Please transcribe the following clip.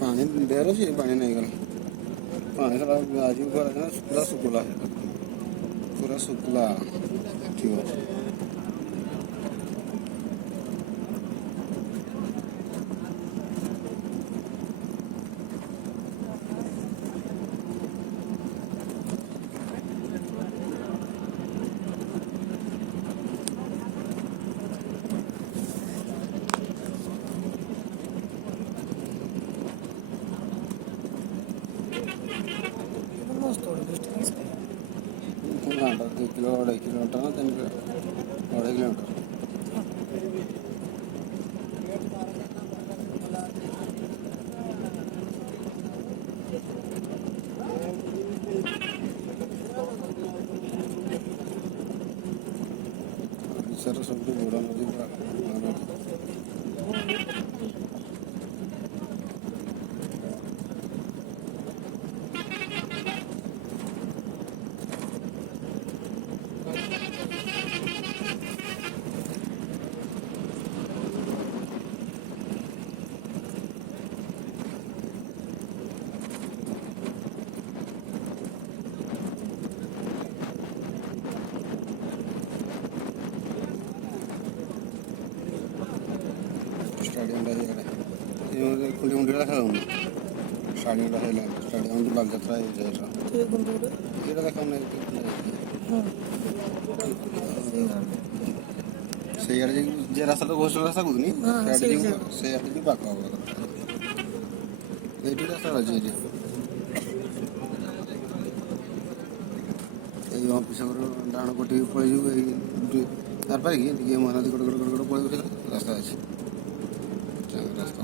पानी डेरो से पानी नहीं गल पानी सारा आज पूरा सुखला ठीक है घंटा 2 किलो 2.5 किलोमीटर ना 3 किलो 2.5 किलोमीटर सर सब बड़ा नदी स्टाडियम खुली मुंडी देखा स्टाडियम स्टाडियम बालଯାତ୍ରା ଏଇଟା ଦେଖା ସେଇଆଡ଼େ ଯାଇକି ଯେ ରାସ୍ତାଟା ଘୋଷଣା ରାସ୍ତା କହୁନି ସେଇଆଡ଼େ ଯିବି ପାଖ ହବ ଏଇଠି ରାସ୍ତା ଅଛି ଏଇଠି ଏଇ ଅଫିସ ଡାହାଣ ପଟିକି ପଳେଇଯିବୁ ଏଇ ତାର ପାରିକି ଟିକେ ମହାନଦୀ ଗଡ଼ ପଳେଇବୁ ରାସ୍ତା ଅଛି ରାସ୍ତା